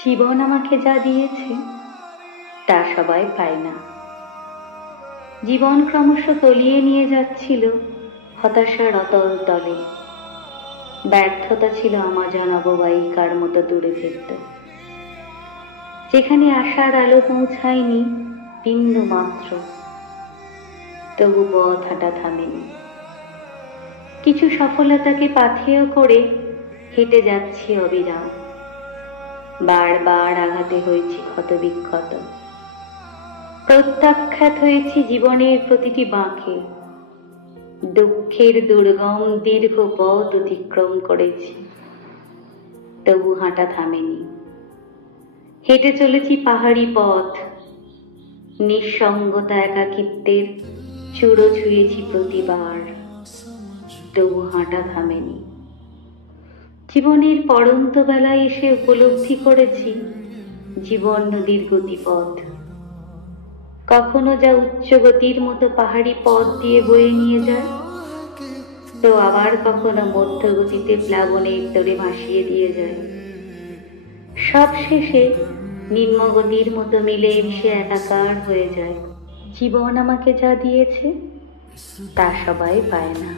জীবন আমাকে যা দিয়েছে তা সবাই পায় না। জীবন ক্রমশ তলিয়ে নিয়ে যাচ্ছিল হতাশার অতল তলে। ব্যর্থতা ছিল অজানা নববাহিকার মতো দূরে ফিরত, যেখানে আশার আলো পৌঁছায়নি বিন্দু মাত্র। তবু পথ হাঁটা থামেনি। কিছু সফলতাকে পাথেয় করে হেঁটে যাচ্ছি অবিরাম। বারবার আঘাতে হয়েছি ক্ষতবিক্ষত, প্রত্যাখ্যাত হয়েছি জীবনের প্রতিটি বাঁকে। দুঃখের দুর্গম দীর্ঘ পথ অতিক্রম করেছি, তবু হাঁটা থামেনি। হেঁটে চলেছি পাহাড়ি পথ, নিঃসঙ্গতা একাকিত্বের চূড়ো ছুঁয়েছি প্রতিবার, তবু হাঁটা থামেনি। জীবনের পড়ন্ত বেলায় এসে উপলব্ধি করেছি জীবন নদীর গতিপথ। কখনো যা উচ্চ গতির মতো পাহাড়ি পথ দিয়ে বয়ে নিয়ে যায়, তো আবার কখনো মধ্যগতিতে প্লাবনের তোড়ে ভাসিয়ে দিয়ে যায়। সব শেষে নিম্নগতির মতো মিলে মিশে একাকার হয়ে যায়। জীবন আমাকে যা দিয়েছে তা সবাই পায় না।